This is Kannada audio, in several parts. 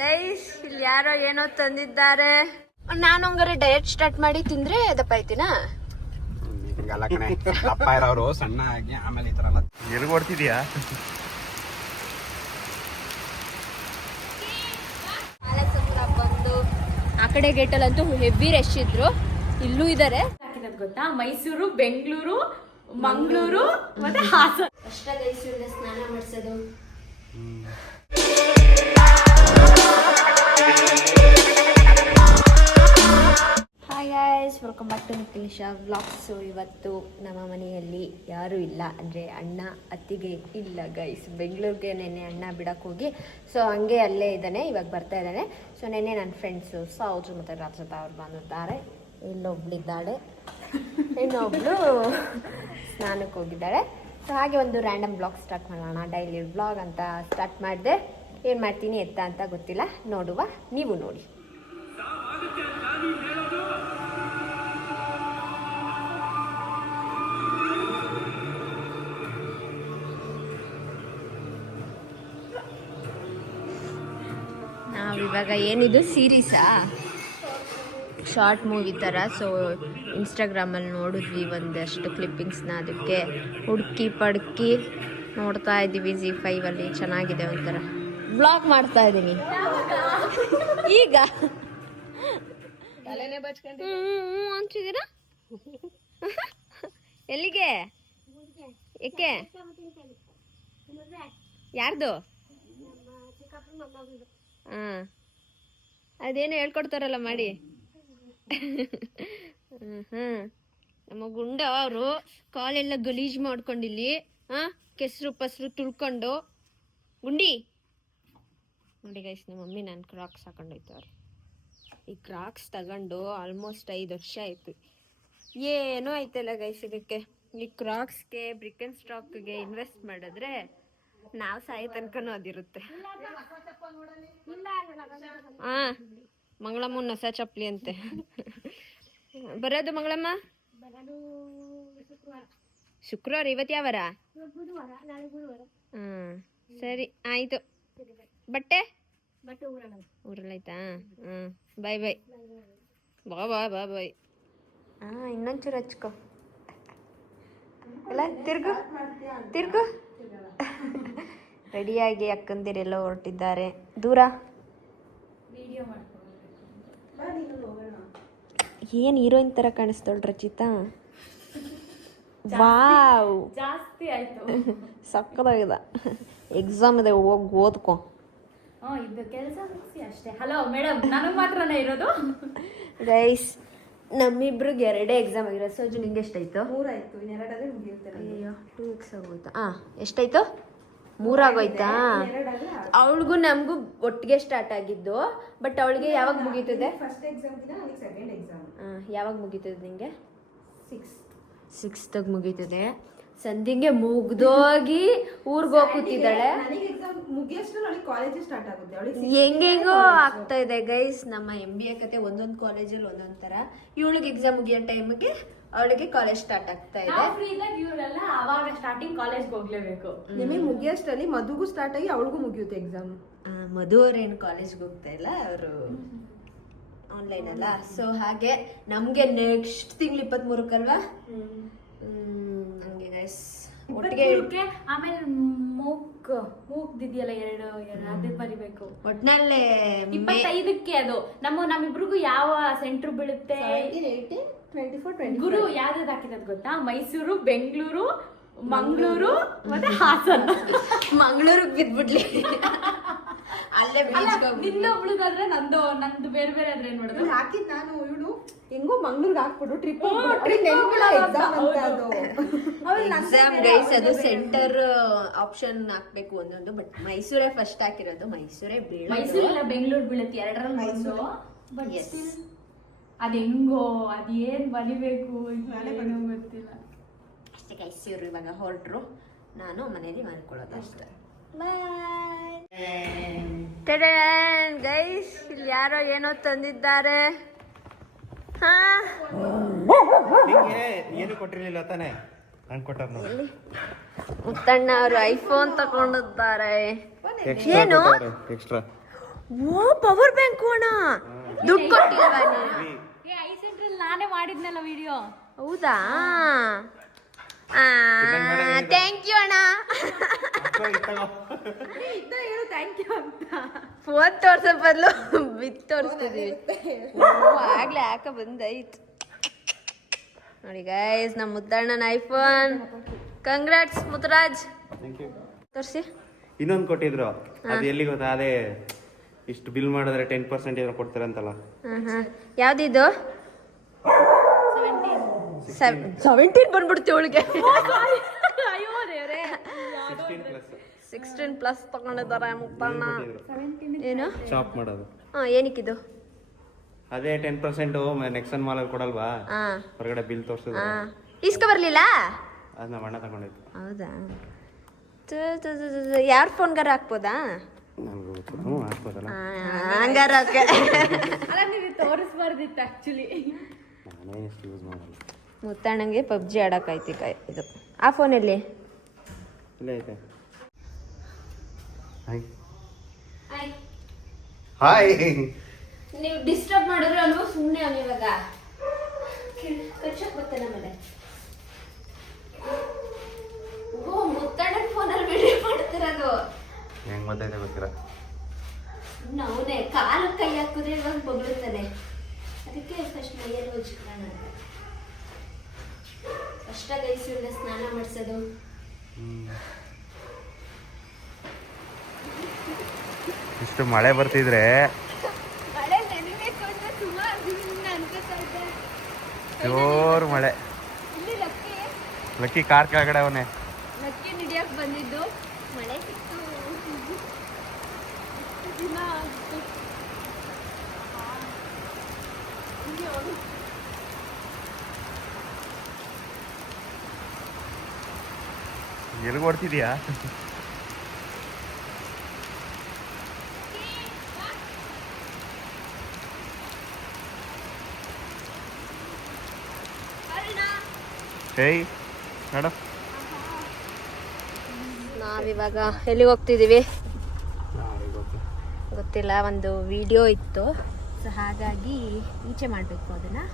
ಗೈಸ್ ಇಲ್ಲಿ ಯಾರೋ ಏನೋ ತಂದಿದ್ದಾರೆ. ನಾನು ಹಂಗಾರೆ ಡಯಟ್ ಸ್ಟಾರ್ಟ್ ಮಾಡಿ ತಿಂದ್ರೆ ದಪ್ಪ ಆಯ್ತೀನಾ? ದಪ್ಪ ಇರೋರು ಸಣ್ಣ ಆಗಿ ಆಮೇಲೆ ಈ ತರ ಎಲ್ಲ ಎಲ್ಲಿ ಓಡ್ತಿದ್ಯಾ? ಬಂದು ಆ ಕಡೆ ಗೇಟಲ್ಲಂತೂ ಹೆವಿ ರಶ್ ಇದ್ರು, ಇಲ್ಲೂ ಇದಾರೆ. ಗೊತ್ತಾ, ಮೈಸೂರು, ಬೆಂಗಳೂರು, ಮಂಗಳೂರು ಮತ್ತೆ ಹಾಸನ. ಅಷ್ಟ ಗೈಸ್ ಸ್ನಾನ ಮಾಡಿಸೋದು. Hi guys, welcome back to Nikhilisha vlogs. ಇವತ್ತು ನಮ್ಮ ಮನೆಯಲ್ಲಿ ಯಾರೂ ಇಲ್ಲ, ಅಂದರೆ ಅಣ್ಣ ಅತ್ತಿಗೆ ಇಲ್ಲ ಗೈಸ್. ಬೆಂಗಳೂರಿಗೆ ನೆನ್ನೆ ಅಣ್ಣ ಬಿಡಕ್ಕೆ ಹೋಗಿ, ಸೊ ಹಂಗೆ ಅಲ್ಲೇ ಇದ್ದಾನೆ, ಇವಾಗ ಬರ್ತಾ ಇದ್ದಾನೆ. ಸೊ ನೆನ್ನೆ ನನ್ನ ಫ್ರೆಂಡ್ಸು ಸೌಜು ಮತ್ತು ರಾಜತಾ ಅವ್ರು ಬಂದಿದ್ದಾರೆ. ಇಲ್ಲೊಬ್ಳಿದ್ದಾಳೆ, ಇನ್ನೊಬ್ಳು ಸ್ನಾನಕ್ಕೆ ಹೋಗಿದ್ದಾಳೆ. ಸೊ ಹಾಗೆ ಒಂದು ರ್ಯಾಂಡಮ್ ಬ್ಲಾಗ್ ಸ್ಟಾರ್ಟ್ ಮಾಡೋಣ. ಡೈಲಿ ಬ್ಲಾಗ್ ಅಂತ ಸ್ಟಾರ್ಟ್ ಮಾಡಿದೆ. ಏನು ಮಾಡ್ತೀನಿ ಎತ್ತ ಅಂತ ಗೊತ್ತಿಲ್ಲ, ನೋಡುವ, ನೀವು ನೋಡಿ. ನಾವಿವಾಗ ಏನಿದು ಸೀರೀಸಾ, ಶಾರ್ಟ್ ಮೂವಿ ಥರ. ಸೊ ಇನ್ಸ್ಟಾಗ್ರಾಮಲ್ಲಿ ನೋಡಿದ್ವಿ ಒಂದಷ್ಟು ಕ್ಲಿಪ್ಪಿಂಗ್ಸ್ನ, ಅದಕ್ಕೆ ಹುಡುಕಿ ಪಡ್ಕಿ ನೋಡ್ತಾ ಇದ್ದೀವಿ. ZEE5ಅಲ್ಲಿ ಚೆನ್ನಾಗಿದೆ, ಒಂಥರ ವ್ಲಾಗ್ ಮಾಡ್ತಾ ಇದ್ದೀನಿ ಈಗ. ಅಂತಿದ್ದೀರಾ? ಎಲ್ಲಿಗೆ? ಏಕೆ? ಯಾರ್ದು? ಹಾಂ, ಅದೇನು ಹೇಳ್ಕೊಡ್ತಾರಲ್ಲ ಮಾಡಿ. ನಮ್ಮ ಗುಂಡ ಅವರು ಕಾಲೆಲ್ಲ ಗಲೀಜ್ ಮಾಡ್ಕೊಂಡಿಲ್ಲಿ, ಕೆಸರು ಪಸರು ತುಳ್ಕೊಂಡು. ಗುಂಡಿ ನೋಡಿ ಗೈಸ್, ನಮ್ಮ ಮಮ್ಮಿ ನಾನು ಕ್ರಾಕ್ಸ್ ಹಾಕೊಂಡೋಯ್ತವ್ರೆ. ಈ ಕ್ರಾಕ್ಸ್ ತಗೊಂಡು ಆಲ್ಮೋಸ್ಟ್ 5 ವರ್ಷ ಆಯ್ತು, ಏನೂ ಆಯ್ತಲ್ಲ ಗೈಸ್. ಇದಕ್ಕೆ ಈ ಕ್ರಾಕ್ಸ್ಗೆ, ಬ್ರಿಕ್ ಆ್ಯಂಡ್ ಸ್ಟಾಕ್ಗೆ ಇನ್ವೆಸ್ಟ್ ಮಾಡಿದ್ರೆ ನಾವು ಸಾಯಿ ತನಕನೂ ಅದಿರುತ್ತೆ. ಹಾಂ, ಮಂಗಳಮ್ಮನ ಹೊಸ ಚಪ್ಪಲಿ ಅಂತೆ. ಬರೋದು ಮಂಗಳಮ್ಮ? ಶುಕ್ರವಾರ. ಇವತ್ತು ಯಾವ ವಾರ? ಹ್ಞೂ ಸರಿ ಆಯಿತು. ಬಟ್ಟೆ ಊರಲ್ಲೈತಾ? ಹ್ಞೂ ಬಾಯ್ ಬಾಯ್. ಬಾಯ್. ಹಾಂ, ಇನ್ನೊಂಚೂರು ಹಚ್ಕೊ. ಎಲ್ಲ ತಿರ್ಗು. ರೆಡಿಯಾಗಿ ಅಕ್ಕಂದಿರೆಲ್ಲ ಹೊರಟಿದ್ದಾರೆ. ದೂರ ಏನು ಹೀರೋಯಿನ್ ಥರ ಕಾಣಿಸ್ತೋಳು ರಚಿತಾ. ವಾವ್, ಜಾಸ್ತಿ ಆಯ್ತು. ಸಕ್ಕದಾಗಿದೆ. ಎಕ್ಸಾಮ್ ಇದೆ, ಹೋಗಿ ಓದ್ಕೊ. ಇದು ಕೆಲಸ ಅಷ್ಟೇ. ಹಲೋ ಮೇಡಮ್, ನನಗೆ ಮಾತ್ರನೇ ಇರೋದು. ಗೈಸ್, ನಮ್ಮಿಬ್ರಿಗೆ 2 ಎಕ್ಸಾಮ್ ಆಗಿರೋದು. ಸೋಜು ನಿಂಗೆ ಎಷ್ಟಾಯ್ತು? 3 ಆಯ್ತು, ಇನ್ನೆರಡಾದ್ರೆ ಮುಗಿಯುತ್ತೆ. ಅಯ್ಯೋ, 2 weeks ಆಗೋಯ್ತಾ? ಎಷ್ಟಾಯ್ತು? 3 ಆಗೋಯ್ತಾ? ಅವಳಿಗೂ ನಮಗೂ ಒಟ್ಟಿಗೆ ಸ್ಟಾರ್ಟ್ ಆಗಿದ್ದು. ಬಟ್ ಅವಳಿಗೆ ಯಾವಾಗ ಮುಗೀತದೆ? First exam second exam. ಯಾವಾಗ ಮುಗೀತದೆ ನಿಂಗೆ? 6th ಮುಗೀತದೆ. ಸಂಧಿಗೆ ಮುಗ್ದೋಗಿ ಊರ್ಗೆ ಹೋಗಿ ಕೂತಿದ್ದಾಳೆ. ಹೆಂಗೆಂಗೋ ಆಗ್ತಾ ಇದೆ ಗೈಸ್. ನಮ್ಮ MBA ಕತೆ ಒಂದೊಂದು ಕಾಲೇಜಲ್ಲಿ ಒಂದೊಂದು ಥರ. ಇವಳಿಗೆ ಎಕ್ಸಾಮ್ ಮುಗಿಯೋ ಟೈಮಿಗೆ ಅವಳಿಗೆ ಕಾಲೇಜ್ ಸ್ಟಾರ್ಟ್ ಆಗ್ತಾ ಇದೆ. ಇವರೆಲ್ಲ ಅವಾಗ ಸ್ಟಾರ್ಟಿಂಗ್ ಕಾಲೇಜ್ಗೆ ಹೋಗ್ಲೇಬೇಕು. ನಿಮಗೆ ಮುಗಿಯೋಷ್ಟರಲ್ಲಿ ಮದುಗೂ ಸ್ಟಾರ್ಟ್ ಆಗಿ ಅವಳಿಗೂ ಮುಗಿಯುತ್ತೆ ಎಕ್ಸಾಮ್. ಮಧು ಅವ್ರೇನು ಕಾಲೇಜ್ಗೆ ಹೋಗ್ತಾ ಇಲ್ಲ, ಅವರು ಆನ್ಲೈನ್ ಅಲ್ಲ. ಸೊ ಹಾಗೆ ನಮಗೆ ನೆಕ್ಸ್ಟ್ ತಿಂಗಳು 23 ಹಂಗೆ ಗೈಸ್ ಒಟ್ಟಿಗೆ. ಆಮೇಲೆ ಮೂಗ್ದಿದೆಯಲ್ಲ 2 ಅದೇ ಬರಿಬೇಕು. ಒಟ್ನಲ್ಲಿ 25ಕ್ಕೆ ಅದು ನಮ್ಮಿಬ್ರಿಗೂ ಯಾವ ಸೆಂಟ್ರ್ ಬೀಳುತ್ತೆ? 24 ಗುರು ಯಾವ್ದು ಹಾಕಿರೋದು ಗೊತ್ತಾ? ಮೈಸೂರು, ಬೆಂಗಳೂರು, ಮಂಗಳೂರು ಮತ್ತೆ ಹಾಸನ. ಮಂಗಳೂರಿಗೆ ಬಿದ್ಬಿಡ್ಲಿ, ಅಲ್ಲೇ ನಿನ್ನೊಬ್ಳದಾದ್ರೆ ನಂದು ಬೇರೆ ಬೇರೆ ಆದ್ರೆ ಏನ್ ಮಾಡೋದು? ಹಾಕಿದ್ ನಾನು ಇವಳು ಹೆಂಗೋ ಮಂಗ್ಳೂರ್ಗೆ ಹಾಕ್ಬಿಡು ಟ್ರಿಪ್ ಎಕ್ಸಾಮ್ ಗೈಸ್. ಅದು ಸೆಂಟರ್ ಆಪ್ಷನ್ ಹಾಕ್ಬೇಕು ಒಂದೊಂದು. ಬಟ್ ಮೈಸೂರೇ ಫಸ್ಟ್ ಹಾಕಿರೋದು. ಮೈಸೂರೇ ಬೀಳೋದು. ಮೈಸೂರಿಲ್ಲ ಬೆಂಗಳೂರು ಬೀಳುತ್ತೆ, 2ರಲ್ಲಿ ಒಂದು. ಬಟ್ ಅದ್ ಹೆಂಗೋ ಅದೇನ್ ಬರಿಬೇಕು ಏನೋ ಗೊತ್ತಿಲ್ಲ ಅಷ್ಟೇ ಗೈಸ್. ಇವ್ರು ಇವಾಗ ಹೊರಟ್ರು, ನಾನು ಮನೇಲಿ ಮಾಡ್ಕೊಳ್ಳೋದು ಅಷ್ಟೇ. ಗೈಸ್, ಇಲ್ಲಿ ಯಾರೋ ಏನೋ ತಂದಿದ್ದಾರೆ. ಏನು ಕೊಟ್ಟಿರ್ಲಿಲ್ಲ ತಾನೆ? ನಾನು ಕೊಟ್ಟರು. ಮುತ್ತಣ್ಣ ಅವರು ಐಫೋನ್ ತಗೊಂಡಿದ್ದಾರೆ. ಏನು ಎಕ್ಸ್ಟ್ರಾ ಓ ಪವರ್ ಬ್ಯಾಂಕ್ ಅಣ್ಣ ದುಡ್ಡು ಕೊಟ್ಟಿಲ್ವಾ ನೀನು? ಏ ಐ ಸೆಂಟ್ರಲ್ಲಿ ನಾನೇ ಮಾಡಿದ್ನಲ್ಲ ವಿಡಿಯೋ. ಹೌದಾ ಥ್ಯಾಂಕ್ ಯು ಅಣ್ಣ. ಫೋನ್ ತೋರ್ಸೋ ಬದಲು ಬಿತ್ತು ತೋರಿಸ್ತಿದೀವಿ. ಆಗ್ಲೇ ಯಾಕ ಬಂದೈತ್ ನೋಡಿ ಗೈಸ್, ನಮ್ಮ ಮುದ್ದಣ್ಣನ ಐಫೋನ್. ಕಂಗ್ರಾಟ್ಸ್ ಮುತ್ತರಾಜ್. ತೋರಿಸಿ. ಇನ್ನೊಂದು ಕೊಟ್ಟಿದ್ರು, ಅದು ಎಲ್ಲಿ ಗೊತ್ತಾ, ಅದೇ ಇಷ್ಟು ಬಿಲ್ ಮಾಡಿದ್ರೆ 10% ಏನೋ ಕೊಡ್ತಾರೆ ಅಂತಲ್ಲ. ಯಾವ್ದಿದು? 17 ಬಂದ್ಬಿಡ್ತೀವಿ ಅವಳಿಗೆ. 16+ ತಗೊಂಡಿದ್ದಾರೆ ಮುತ್ತಣ್ಣ. ಏನು ಶಾಪ್ ಮಾಡೋದು? ಏನಕ್ಕಿದು? ಅದೇ 10% ನೆಕ್ಸನ್ ಮಾಲಲ್ಲಿ ಕೊಡಲ್ವಾ, ಹೊರಗಡೆ ಬಿಲ್ ತೋರಿಸಿದ್ರು. ಇಸ್ಕೊ ಬರ್ಲಿಲ್ಲ? ಅದು ನಮ್ಮ ಅಣ್ಣ ತಗೊಂಡಿದ್ದು. ಹೌದಾ? ಯಾರ ಫೋನ್ಗಾರ ಹಾಕ್ಬೋದಾ? ನನಗೂ ಗೊತ್ತು, ಹಾಕ್ಬೋದಲ್ಲ. ಹಂಗಾರ ಅಲ್ಲ ನೀವು ತೋರಿಸ್ಬಾರ್ದಿತ್ತು ಆಕ್ಚುಲಿ. ನಾನೇ ಎಷ್ಟು ಯೂಸ್ ಮಾಡಲ್ಲ. ಮುತ್ತಣ್ಣಂಗೆ ಪಬ್ಜಿ ಆಡೋಕ್ಕಾಯ್ತು ಇದು. ಆ ಫೋನಲ್ಲಿ ಇಲ್ಲೇ ಐತೆ. Hi hi. ನೀವು ಡಿಸ್ಟರ್ಬ್ ಮಾಡಿದ್ರೆ ಅಲ್ವ ಸುಮ್ಮನೆ ಅವನು ಇವಾಗ ಕಚ್ಚಕ್ ಬರ್ತಾನೆ ಆಮೇಲೆ. ಓ ಮುತ್ತಣ್ಣನ ಫೋನಲ್ಲಿ ವಿಡಿಯೋ ಮಾಡ್ತಿರೋದು. ಹೆಂಗ್ ಗೊತ್ತೈತೆ ಗೊತ್ತಿಲ್ಲ. ಅವನೇ ಕಾಲು ಕೈ ಹಾಕಿದ್ರೆ ಇವಾಗ ಬೊಗಳುತ್ತಾನೆ. ಅದಕ್ಕೆ ಫಸ್ಟ್ ಮೈಯಲ್ಲಿ ಉಜ್ಕೊಳ್ಳೋಣ ಅಂತ. ಫಸ್ಟ್ ಗೈಸೂರಿನ ಸ್ನಾನ ಮಾಡಿಸೋದು. ಇಷ್ಟು ಮಳೆ ಬರ್ತಿದ್ರೆ ಮಳೆ ನೆನಬೇಕು ಅಂತ ಸುಮಾರು ದಿನದಿಂದ ಅನ್ಕೋತಾ ಇದ್ದೆ. ಜೋರು ಮಳೆ. ಇಲ್ಲಿ ಲಕ್ಕಿ ಕಾರ್ ಕೆಳಗಡೆ ಅವನೇ. ಲಕ್ಕಿ ಹಿಡಿಯಕ್ ಬಂದಿದ್ದು ಮಳೆ ಸಿಕ್ತು. ದಿನ ಎಲ್ಲಿ ಓಡ್ತಿದ್ಯಾ? ಹೇಯ್ ನೋಡು. ನಾವಿವಾಗ ಎಲ್ಲಿಗೆ ಹೋಗ್ತಿದ್ದೀವಿ ಗೊತ್ತಿಲ್ಲ. ಒಂದು ವಿಡಿಯೋ ಇತ್ತು, ಸೊ ಹಾಗಾಗಿ ಈಚೆ ಮಾಡಬೇಕು ಅದನ್ನು.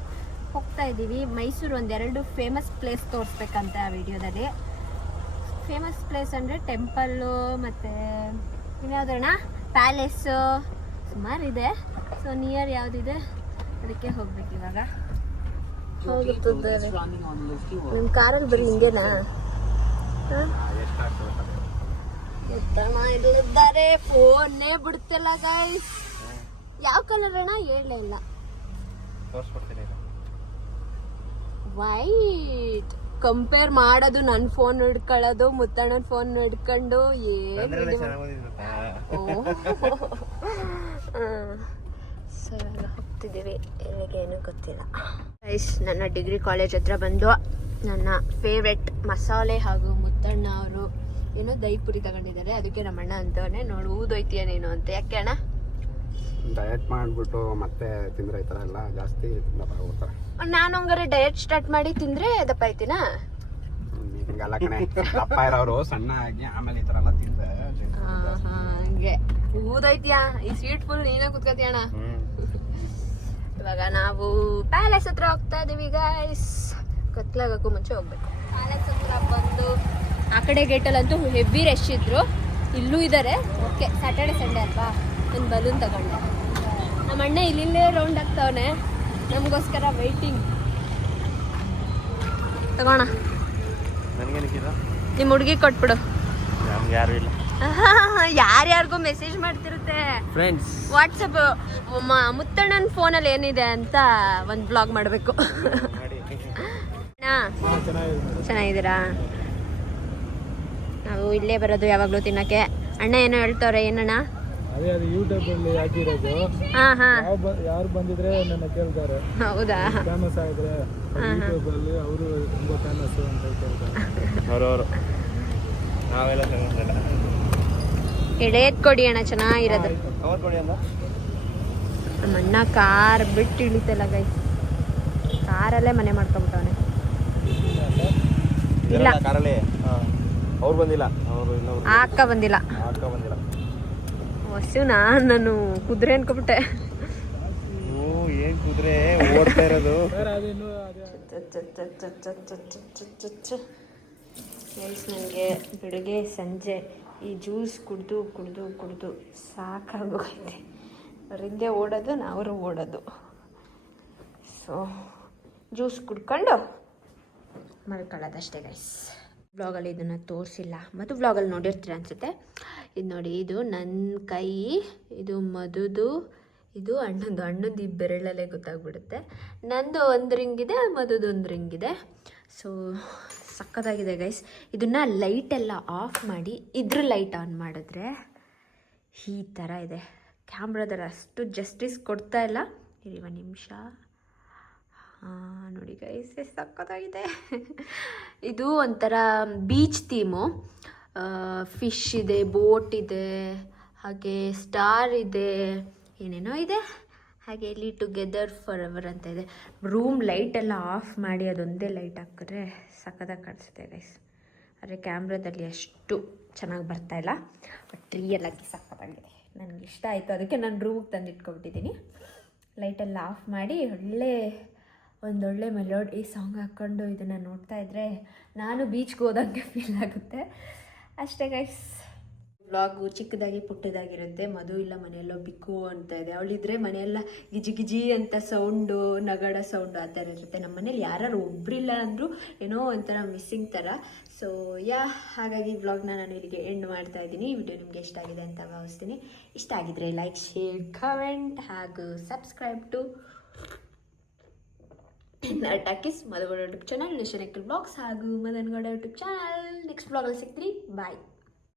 ಹೋಗ್ತಾ ಇದ್ದೀವಿ. ಮೈಸೂರು ಒಂದೆರಡು ಫೇಮಸ್ ಪ್ಲೇಸ್ ತೋರಿಸ್ಬೇಕಂತೆ ಆ ವಿಡಿಯೋದಲ್ಲಿ. ಫೇಮಸ್ ಪ್ಲೇಸ್ ಅಂದರೆ ಟೆಂಪಲ್ಲು ಮತ್ತು ಇನ್ಯಾವುದಣ್ಣ ಪ್ಯಾಲೇಸು ಸುಮಾರಿದೆ. ಸೊ ನಿಯರ್ ಯಾವುದಿದೆ ಅದಕ್ಕೆ ಹೋಗ್ಬೇಕು ಇವಾಗ. ಹೋಗುತ್ತಿದ್ದಾರೆ ನಿಮ್ಮ ಕಾರಲ್ಲಿ ಬರೀ ಹಿಂಗೇನಾ? ಇಲ್ಲಿದ್ದಾರೆ. ಫೋನ್ನೇ ಬಿಡ್ತಿಲ್ಲ ಗೈಸ್. ಯಾವ ಕಲರ್ ಅಣ್ಣ ಹೇಳಲೇ ಇಲ್ಲ. ವೈಟ್ ಕಂಪೇರ್ ಮಾಡೋದು, ನನ್ನ ಫೋನ್ ಹಿಡ್ಕೊಳ್ಳೋದು, ಮುತ್ತಣ್ಣನ ಫೋನ್ ಹಿಡ್ಕೊಂಡು ಸರ್ ಹೋಗ್ತಿದ್ದೀವಿ. ಎಲ್ಲಿಗೇನು ಗೊತ್ತಿಲ್ಲ ಗೈಸ್. ನನ್ನ ಡಿಗ್ರಿ ಕಾಲೇಜ್ ಹತ್ರ ಬಂದು ನನ್ನ ಫೇವ್ರೆಟ್ ಮಸಾಲೆ ಹಾಗೂ ಮುತ್ತಣ್ಣ ಅವರು ಏನೋ ದಹಿಪುರಿ ತಗೊಂಡಿದ್ದಾರೆ. ಅದಕ್ಕೆ ನಮ್ಮಣ್ಣ ಅಂತವನೇ, ನೋಡು ಊದೊಯ್ತೀಯ ನೀನು ಅಂತ. ಯಾಕೆ ಅಣ್ಣ? ಡಯಟ್ ಮಾಡ್ಬಿಟ್ಟು ಮತ್ತೆ ತಿಂದ್ರೆ ಈ ಥರ ಎಲ್ಲ ಜಾಸ್ತಿ ದಪ್ಪ ಆಗ್ಬಿಡ್ತಾರೆ. ನಾನು ಹಂಗಾರೆ ಡಯಟ್ ಸ್ಟಾರ್ಟ್ ಮಾಡಿ ತಿಂದ್ರೆ ದಪ್ಪ ಆಯ್ತೀನಾ? ಹಿಂಗಲ್ಲ ಕಣೆ, ದಪ್ಪ ಇರೋರು ಸಣ್ಣ ಆಗಿ ಆಮೇಲೆ ಈ ಥರ ಎಲ್ಲ ತಿಂದ್ರೆ ಹಂಗೆ ಊದೈತಿಯಾ? ಈ ಸ್ವೀಟ್ ಫುಲ್ ನೀನೇ ಕುತ್ಕೋತೀಯ ಅಣ್ಣ. ಇವಾಗ ನಾವು ಪ್ಯಾಲೇಸ್ ಹತ್ರ ಹೋಗ್ತಾ ಇದೀವಿ ಗೈಸ್. ಕತ್ಲಾಗಕ್ಕೂ ಮುಂಚೆ ಹೋಗ್ಬೇಕು. ಪ್ಯಾಲೇಸ್ ಹತ್ರ ಬಂದು ಆ ಕಡೆ ಗೇಟಲ್ಲಂತೂ ಹೆವಿ ರಶ್ ಇದ್ರು. ಇಲ್ಲೂ ಇದ್ದಾರೆ. ಓಕೆ, ಸ್ಯಾಟರ್ಡೆ ಸಂಡೇ ಅಲ್ವಾ, ಒಂದು ಬಲೂನ್ ತಗೊಂಡೆ. ನಮ್ಮ ಅಣ್ಣ ಇಲ್ಲಿಂದೇ ರೌಂಡ್ ಆಗ್ತಾವನೆ, ನಮಗೋಸ್ಕರ ವೈಟಿಂಗ್. ತಗೋಣ. ನನಗೇನಿಕ್ಕಿದ ನಿಮ್ಮ ಹುಡುಗಿ ಕೊಟ್ಬಿಡು. ನಮ್ಗೆ ಯಾರು ಇಲ್ಲ. ಯಾರ್ಯಾರಿಗೂ ಮೆಸೇಜ್ ಮಾಡ್ತಿರುತ್ತೆ ಫ್ರೆಂಡ್ಸ್. ವಾಟ್ಸಪ್ ಮುತ್ತಣ್ಣನ ಫೋನಲ್ಲಿ ಏನಿದೆ ಅಂತ ಒಂದು ಬ್ಲಾಗ್ ಮಾಡಬೇಕು. ಚೆನ್ನಾಗಿದ್ದೀರಾ? ನಾವು ಇಲ್ಲೇ ಬರೋದು ಯಾವಾಗಲೂ ತಿನ್ನಕ್ಕೆ. ಅಣ್ಣ ಏನೋ ಹೇಳ್ತವ್ರೆ. ಏನಣ್ಣ? ಅದೇ ಅದು ಯೂಟ್ಯೂಬ್ ಅಲ್ಲಿ ಹಾಕಿರೋದು. ಯಾರು ಬಂದಿದ್ರೆ ನನ್ನ ಕೇಳ್ತಾರೆ. ಹೌದಾ? ಫೇಮಸ್ ಆಗಿದ್ರೆ ಯೂಟ್ಯೂಬ್ ಅಲ್ಲಿ ಅವರು ತುಂಬಾ ಫೇಮಸ್ ಅಂತ ಕೇಳ್ತಾರೆ. ಅವರವರು ನಾವೆಲ್ಲ ಫೇಮಸ್ ಅಲ್ಲ. ಎಳೆದ್ ಕೊಡಿ ಅಣ್ಣ, ಚೆನ್ನಾಗಿರೋದು. ಕವರ್ ಕೊಡಿ ಅಲ್ಲ. ನಮ್ಮ ಅಣ್ಣ ಕಾರ್ ಬಿಟ್ಟು ಇಳಿತಲ್ಲ ಗೈ. ಕಾರಲ್ಲೇ ಮನೆ ಮಾಡ್ಕೊಂಬಿಟ್ಟವನೆ. ಇಲ್ಲ, ಕಾರಲ್ಲಿ ಅವ್ರು ಬಂದಿಲ್ಲ. ಅವರು ಇನ್ನೊಬ್ರು ಆ ಅಕ್ಕ ಬಂದಿಲ್ಲ. ಅಕ್ಕ ಬಂದಿಲ್ಲ. ಹಸುನಾ ನಾನು ಕುದುರೆ ಅನ್ಕೊಬಿಟ್ಟೆ. ಏನ್ ಕುದುರೆ ಓಡ್ತಾ ಇರೋದು. ನನಗೆ ಬೆಳಗ್ಗೆ ಸಂಜೆ ಈ ಜ್ಯೂಸ್ ಕುಡಿದು ಕುಡಿದು ಕುಡಿದು ಸಾಕಾಗೋಗೈತೆ. ಅವ್ರ ಹಿಂದೆ ಓಡೋದು ನಾವು ಓಡೋದು. ಸೊ ಜ್ಯೂಸ್ ಕುಡ್ಕೊಂಡು ಮಲ್ಕೊಳ್ಳೋದಷ್ಟೇ ಗೈಸ್. ವ್ಲಾಗಲ್ಲಿ ಇದನ್ನು ತೋರಿಸಿಲ್ಲ ಮತ್ತು ವ್ಲಾಗಲ್ಲಿ ನೋಡಿರ್ತೀರ ಅನಿಸುತ್ತೆ. ಇದು ನೋಡಿ, ಇದು ನನ್ನ ಕೈ, ಇದು ಮಧುದು, ಇದು ಅಣ್ಣಂದು ಈ ಬೆರಳಲ್ಲೇ ಗೊತ್ತಾಗ್ಬಿಡುತ್ತೆ. ನಂದು ಒಂದು ರಿಂಗಿದೆ, ಮಧುದು ಒಂದು ರಿಂಗಿದೆ. ಸೊ ಸಕ್ಕತ್ತಾಗಿದೆ ಗೈಸ್. ಇದನ್ನು ಲೈಟೆಲ್ಲ ಆಫ್ ಮಾಡಿ ಇದ್ರ ಲೈಟ್ ಆನ್ ಮಾಡಿದ್ರೆ ಈ ಥರ ಇದೆ. ಕ್ಯಾಮ್ರಾದಲ್ಲಿ ಅಷ್ಟು ಜಸ್ಟಿಸ್ ಕೊಡ್ತಾ ಇಲ್ಲ. ಇರಿ ಒಂದು ನಿಮಿಷ. ನೋಡಿ ಗೈಸ್, ಸಕ್ಕತ್ತಾಗಿದೆ. ಇದು ಒಂಥರ ಬೀಚ್ ಥೀಮು. ಫಿಶ್ ಇದೆ, ಬೋಟ್ ಇದೆ, ಹಾಗೆ ಸ್ಟಾರ್ ಇದೆ, ಏನೇನೋ ಇದೆ. ಹಾಗೆ ಇಲ್ಲಿ ಟುಗೆದರ್ ಫಾರ್ ಎವರ್ ಅಂತ ಇದೆ. ರೂಮ್ ಲೈಟೆಲ್ಲ ಆಫ್ ಮಾಡಿ ಅದೊಂದೇ ಲೈಟ್ ಹಾಕಿದ್ರೆ ಸಕ್ಕತ್ತಾಗಿ ಕಾಣಿಸುತ್ತೆ ಗೈಸ್. ಆದರೆ ಕ್ಯಾಮ್ರಾದಲ್ಲಿ ಅಷ್ಟು ಚೆನ್ನಾಗಿ ಬರ್ತಾಯಿಲ್ಲ. ಬಟ್ ರಿಯಲಾಗಿ ಸಕ್ಕತ್ತಾಗಿದೆ. ನನಗೆ ಇಷ್ಟ ಆಯಿತು, ಅದಕ್ಕೆ ನಾನು ರೂಮಿಗೆ ತಂದಿಟ್ಕೊಬಿಟ್ಟಿದ್ದೀನಿ. ಲೈಟೆಲ್ಲ ಆಫ್ ಮಾಡಿ ಒಂದೊಳ್ಳೆ ಮೆಲೋಡಿ ಸಾಂಗ್ ಹಾಕ್ಕೊಂಡು ಇದನ್ನು ನೋಡ್ತಾ ಇದ್ದರೆ ನಾನು ಬೀಚ್ಗೆ ಹೋದಂಗೆ ಫೀಲ್ ಆಗುತ್ತೆ. ಅಷ್ಟೇ ಗೈಸ್. ವ್ಲಾಗು ಚಿಕ್ಕದಾಗಿ ಪುಟ್ಟದಾಗಿರುತ್ತೆ. ಮಧು ಇಲ್ಲ ಮನೆಯೆಲ್ಲೋ ಬಿಕ್ಕು ಅಂತ ಇದೆ. ಅವಳಿದ್ರೆ ಮನೆಯೆಲ್ಲ ಗಿಜಿ ಗಿಜಿ ಅಂತ ಸೌಂಡು, ನಗಡ ಸೌಂಡು ಆ ಥರ ಇರುತ್ತೆ. ನಮ್ಮ ಮನೇಲಿ ಯಾರು ಒಬ್ಬರಿಲ್ಲ ಅಂದರೂ ಏನೋ ಒಂಥರ ಮಿಸ್ಸಿಂಗ್ ಥರ. ಸೊ ಹಾಗಾಗಿ ವ್ಲಾಗ್ನ ನಾನು ಇಲ್ಲಿಗೆ ಎಂಡ್ ಮಾಡ್ತಾ ಇದ್ದೀನಿ. ಈ ವಿಡಿಯೋ ನಿಮಗೆ ಇಷ್ಟ ಆಗಿದೆ ಅಂತ ಭಾವಿಸ್ತೀನಿ. ಇಷ್ಟ ಆಗಿದ್ರೆ ಲೈಕ್, ಶೇರ್, ಕಮೆಂಟ್ ಹಾಗೂ subscribe to talkies Madhugowda YouTube channel, ನೇಷನ್ ಎಕ್ಕಲ್ ಬ್ಲಾಗ್ಸ್ ಹಾಗೂ ಮದನ್ಗೌಡ ಯೂಟ್ಯೂಬ್ ಚಾನಲ್. ನೆಕ್ಸ್ಟ್ ಬ್ಲಾಗಲ್ಲಿ ಸಿಗ್ತೀನಿ. ಬಾಯ್.